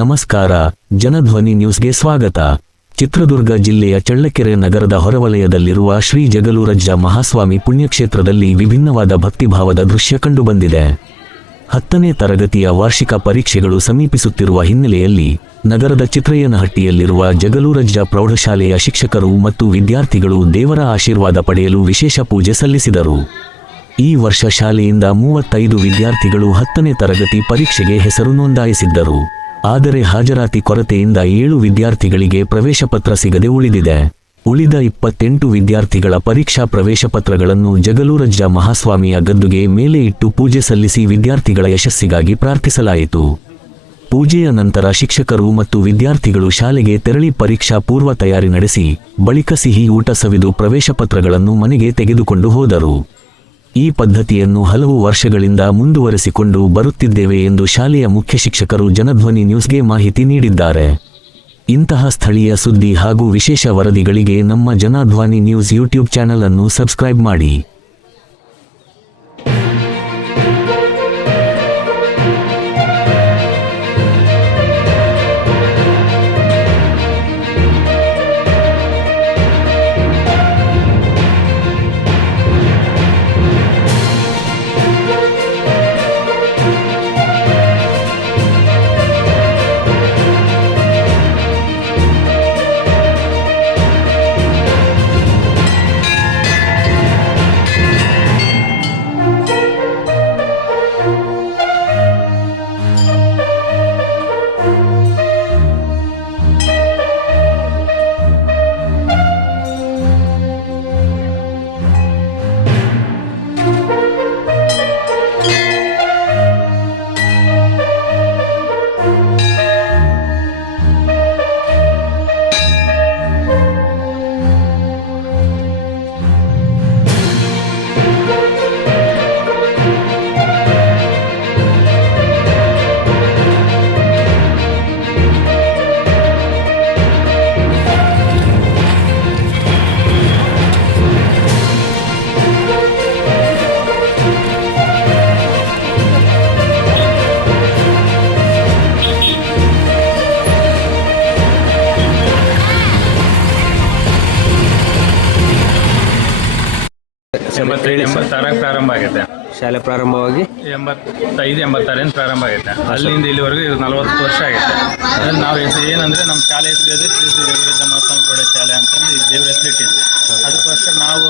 ನಮಸ್ಕಾರ, ಜನಧ್ವನಿ ನ್ಯೂಸ್ಗೆ ಸ್ವಾಗತ. ಚಿತ್ರದುರ್ಗ ಜಿಲ್ಲೆಯ ಚಳ್ಳಕೆರೆ ನಗರದ ಹೊರವಲಯದಲ್ಲಿರುವ ಶ್ರೀ ಜಗಲೂರಜ್ಜ ಮಹಾಸ್ವಾಮಿ ಪುಣ್ಯಕ್ಷೇತ್ರದಲ್ಲಿ ವಿಭಿನ್ನವಾದ ಭಕ್ತಿಭಾವದ ದೃಶ್ಯ ಕಂಡುಬಂದಿದೆ. 10ನೇ ತರಗತಿಯ ವಾರ್ಷಿಕ ಪರೀಕ್ಷೆಗಳು ಸಮೀಪಿಸುತ್ತಿರುವ ಹಿನ್ನೆಲೆಯಲ್ಲಿ ನಗರದ ಚಿತ್ರಯ್ಯನಹಟ್ಟಿಯಲ್ಲಿರುವ ಜಗಲೂರಜ್ಜ ಪ್ರೌಢಶಾಲೆಯ ಶಿಕ್ಷಕರು ಮತ್ತು ವಿದ್ಯಾರ್ಥಿಗಳು ದೇವರ ಆಶೀರ್ವಾದ ಪಡೆಯಲು ವಿಶೇಷ ಪೂಜೆ ಸಲ್ಲಿಸಿದರು. ಈ ವರ್ಷ ಶಾಲೆಯಿಂದ 35 ವಿದ್ಯಾರ್ಥಿಗಳು 10ನೇ ತರಗತಿ ಪರೀಕ್ಷೆಗೆ ಹೆಸರು ನೋಂದಾಯಿಸಿದ್ದರು. ಆದರೆ ಹಾಜರಾತಿ ಕೊರತೆಯಿಂದ 7 ವಿದ್ಯಾರ್ಥಿಗಳಿಗೆ ಪ್ರವೇಶ ಪತ್ರ ಸಿಗದೆ ಉಳಿದಿದೆ. ಉಳಿದ 28 ವಿದ್ಯಾರ್ಥಿಗಳ ಪರೀಕ್ಷಾ ಪ್ರವೇಶ ಪತ್ರಗಳನ್ನು ಜಗಲೂರಜ್ಜ ಮಹಾಸ್ವಾಮಿಯ ಗದ್ದುಗೆ ಮೇಲೆ ಇಟ್ಟು ಪೂಜೆ ಸಲ್ಲಿಸಿ ವಿದ್ಯಾರ್ಥಿಗಳ ಯಶಸ್ಸಿಗಾಗಿ ಪ್ರಾರ್ಥಿಸಲಾಯಿತು. ಪೂಜೆಯ ನಂತರ ಶಿಕ್ಷಕರು ಮತ್ತು ವಿದ್ಯಾರ್ಥಿಗಳು ಶಾಲೆಗೆ ತೆರಳಿ ಪರೀಕ್ಷಾ ಪೂರ್ವ ತಯಾರಿ ನಡೆಸಿ ಬಳಿಕ ಸಿಹಿ ಊಟ ಸವಿದು ಪ್ರವೇಶ ಪತ್ರಗಳನ್ನು ಮನೆಗೆ ತೆಗೆದುಕೊಂಡು ಹೋದರು. ಈ ಪದ್ಧತಿಯನ್ನು ಹಲವು ವರ್ಷಗಳಿಂದ ಮುಂದುವರೆಸಿಕೊಂಡು ಬರುತ್ತಿದ್ದೇವೆ ಎಂದು ಶಾಲೆಯ ಮುಖ್ಯ ಶಿಕ್ಷಕರು ಜನಧ್ವನಿ ನ್ಯೂಸ್ಗೆ ಮಾಹಿತಿ ನೀಡಿದ್ದಾರೆ. ಇಂತಹ ಸ್ಥಳೀಯ ಸುದ್ದಿ ಹಾಗೂ ವಿಶೇಷ ವರದಿಗಳಿಗೆ ನಮ್ಮ ಜನಧ್ವನಿ ನ್ಯೂಸ್ ಯೂಟ್ಯೂಬ್ ಚಾನೆಲ್ ಅನ್ನು ಸಬ್ಸ್ಕ್ರೈಬ್ ಮಾಡಿ. ಪ್ರಾರಂಭ ಆಗೈತೆ. ಶಾಲೆ ಪ್ರಾರಂಭವಾಗಿ 85-86 ಪ್ರಾರಂಭ ಆಗೈತೆ. ಅಲ್ಲಿಂದ ಇಲ್ಲಿವರೆಗೂ 40 ವರ್ಷ ಆಗೈತೆ. ಅದ್ರಲ್ಲಿ ನಾವು ಏನಂದ್ರೆ ನಮ್ಮ ಶಾಲೆ ಹೆಸರು ಶ್ರೀ ಜಗಲೂರಜ್ಜ ಮಹಾಸ್ವಾಮಿ ಪ್ರೌಢಶಾಲೆ ಅಂತಂದು ಈ ದೇವ್ರ ಹೆಸರು ಇಟ್ಟಿದ್ವಿ. ಅದಕ್ಕೋಸ್ಕರ ನಾವು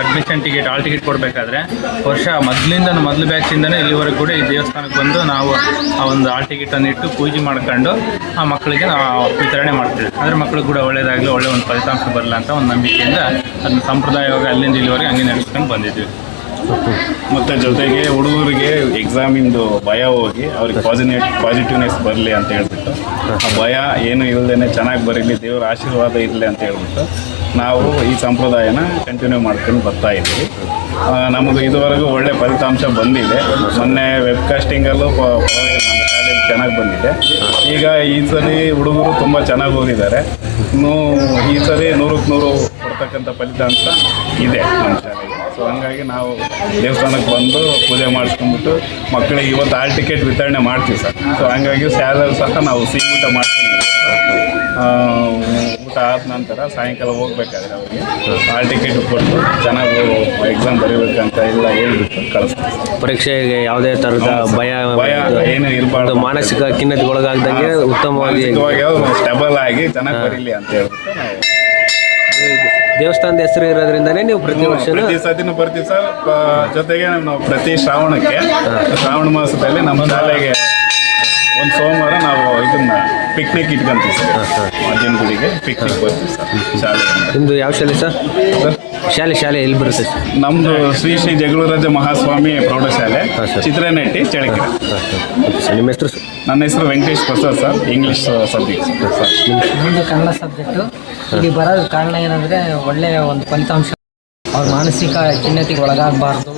ಅಡ್ಮಿಷನ್ ಟಿಕೆಟ್ ಹಾಲ್ ಟಿಕೆಟ್ ಕೊಡಬೇಕಾದ್ರೆ ವರ್ಷ ಮೊದಲು ಬ್ಯಾಚಿಂದನೇ ಇಲ್ಲಿವರೆಗೂ ಕೂಡ ಈ ದೇವಸ್ಥಾನಕ್ಕೆ ಬಂದು ನಾವು ಆ ಒಂದು ಹಾಲ್ ಟಿಕೆಟನ್ನು ಇಟ್ಟು ಪೂಜೆ ಮಾಡ್ಕೊಂಡು ಆ ಮಕ್ಕಳಿಗೆ ನಾವು ವಿತರಣೆ ಮಾಡ್ತೀವಿ. ಅಂದರೆ ಮಕ್ಕಳಿಗೆ ಕೂಡ ಒಳ್ಳೆಯದಾಗಲಿ, ಒಳ್ಳೆ ಒಂದು ಫಲಿತಾಂಶ ಬರಲ್ಲ ಅಂತ ಒಂದು ನಂಬಿಕೆಯಿಂದ ಅದನ್ನ ಸಂಪ್ರದಾಯವಾಗಿ ಅಲ್ಲಿಂದ ಇಲ್ಲಿವರೆಗೆ ಹಂಗೆ ನಡೆಸ್ಕೊಂಡು ಬಂದಿದ್ವಿ. ಮತ್ತು ಜೊತೆಗೆ ಹುಡುಗರಿಗೆ ಎಕ್ಸಾಮಿಂದು ಭಯ ಹೋಗಿ ಅವ್ರಿಗೆ ಪಾಸಿಟಿವ್ನೆಸ್ ಬರಲಿ ಅಂತ ಹೇಳ್ಬಿಟ್ಟು ಆ ಭಯ ಏನು ಇಲ್ಲದೇ ಚೆನ್ನಾಗಿ ಬರೀಲಿ, ದೇವರ ಆಶೀರ್ವಾದ ಇರಲಿ ಅಂತ ಹೇಳ್ಬಿಟ್ಟು ನಾವು ಈ ಸಂಪ್ರದಾಯನ ಕಂಟಿನ್ಯೂ ಮಾಡ್ಕೊಂಡು ಬರ್ತಾ ಇದ್ದೀವಿ. ನಮಗೆ ಇದುವರೆಗೂ ಒಳ್ಳೆ ಫಲಿತಾಂಶ ಬಂದಿದೆ. ಮೊನ್ನೆ ವೆಬ್ಕಾಸ್ಟಿಂಗಲ್ಲೂ ನಮ್ಮ ಶಾಲೆಯಲ್ಲಿ ಚೆನ್ನಾಗಿ ಬಂದಿದೆ. ಈಗ ಈ ಸಲ ಹುಡುಗರು ತುಂಬ ಚೆನ್ನಾಗಿ ಓದಿದ್ದಾರೆ. ಇನ್ನೂ ಈ ಸಲ 100ಕ್ಕೆ 100 ಕೊಡ್ತಕ್ಕಂಥ ಫಲಿತಾಂಶ ಇದೆ ನಮ್ಮ ಶಾಲೆಗೆ. ಸೊ ಹಂಗಾಗಿ ನಾವು ದೇವಸ್ಥಾನಕ್ಕೆ ಬಂದು ಪೂಜೆ ಮಾಡಿಸ್ಕೊಂಡ್ಬಿಟ್ಟು ಮಕ್ಕಳಿಗೆ ಇವತ್ತು ಹಾಲ್ ಟಿಕೆಟ್ ವಿತರಣೆ ಮಾಡ್ತೀವಿ ಸರ್. ಸೊ ಹಂಗಾಗಿ ಶಾಲೆಯಲ್ಲಿ ಸಹ ನಾವು ಸಿಹಿ ಊಟ ಮಾಡ್ತೀವಿ. ಊಟ ಆದ ನಂತರ ಸಾಯಂಕಾಲ ಹೋಗ್ಬೇಕಾದ್ರೆ ಅವ್ರಿಗೆ ಹಾಲ್ ಟಿಕೆಟ್ ಕೊಟ್ಟು ಚೆನ್ನಾಗಿ ಎಕ್ಸಾಮ್ ಬರೀಬೇಕಂತ ಎಲ್ಲ ಹೇಳ್ಬಿಟ್ಟು ಕಳಿಸ್ತೀವಿ. ಪರೀಕ್ಷೆಗೆ ಯಾವುದೇ ಥರದ ಭಯ ಏನು ಇರಬಾರ್ದು, ಮಾನಸಿಕ ಖಿನ್ನತೆಗೊಳಗಾಗ್ದಂಗೆ ಉತ್ತಮವಾಗಿ ಸ್ಟೇಬಲ್ ಆಗಿ ಚೆನ್ನಾಗಿ ಬರೀಲಿ ಅಂತ ಹೇಳ್ಬಿಟ್ಟು ನಾವು ದೇವಸ್ಥಾನದ ಹೆಸರು ಇರೋದ್ರಿಂದನೇ ನೀವು ಪ್ರತಿ ಸತಿನೂ ಬರ್ತೀವಿ ಸರ್. ಜೊತೆಗೆ ನಾವು ಪ್ರತಿ ಶ್ರಾವಣ ಮಾಸದಲ್ಲಿ ನಮ್ಮ ಶಾಲೆಗೆ ಒಂದು ಸೋಮವಾರ ನಾವು ಇದನ್ನ ಪಿಕ್ನಿಕ್ ಇಟ್ಕೊಂತೀವಿ ಸರ್. ಅಜ್ಜನ ಗುಡಿಗೆ ಪಿಕ್ನಿಕ್ ಬರ್ತೀವಿ ಸರ್ ಶಾಲೆಯಿಂದ. ನಿಮ್ಮದು ಯಾವ ಶಾಲೆ ಸರ್? ಶಾಲೆ ಎಲ್ಲಿ ಬರುತ್ತೆ ಸರ್? ನಮ್ಮದು ಶ್ರೀ ಜಗಲೂರಜ್ಜ ಮಹಾಸ್ವಾಮಿ ಪ್ರೌಢಶಾಲೆ, ಚಿತ್ರನಹಟ್ಟಿ, ಚಳ್ಳಕೆರೆ. ಸರ್ ನಿಮ್ಮ ಹೆಸರು? ನನ್ನ ಹೆಸರು Venkatesh Prasad sir. English subject sir. ನಮ್ಮದು ಕನ್ನಡ ಸಬ್ಜೆಕ್ಟು. ಇಲ್ಲಿ ಬರೋದು ಕಾರಣ ಏನಂದರೆ ಒಳ್ಳೆಯ ಒಂದು ಫಲಿತಾಂಶ, ಅವ್ರ ಮಾನಸಿಕ ಖಿನ್ನತೆಗೆ ಒಳಗಾಗಬಾರ್ದು,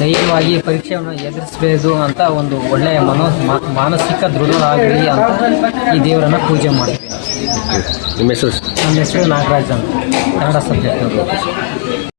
ಧೈರ್ಯವಾಗಿ ಪರೀಕ್ಷೆಯನ್ನು ಎದುರಿಸಬೇಕು ಅಂತ ಒಂದು ಒಳ್ಳೆಯ ಮಾನಸಿಕ ದೃಢರಾಗಲಿ ಅಂತ ಈ ದೇವರನ್ನು ಪೂಜೆ ಮಾಡ್ತೀವಿ. ನಿಮ್ಮ ಹೆಸರು? ನನ್ನ ಹೆಸರು ನಾಗರಾಜ್ ಅಂತ, ಕನ್ನಡ ಸಬ್ಜೆಕ್ಟ್.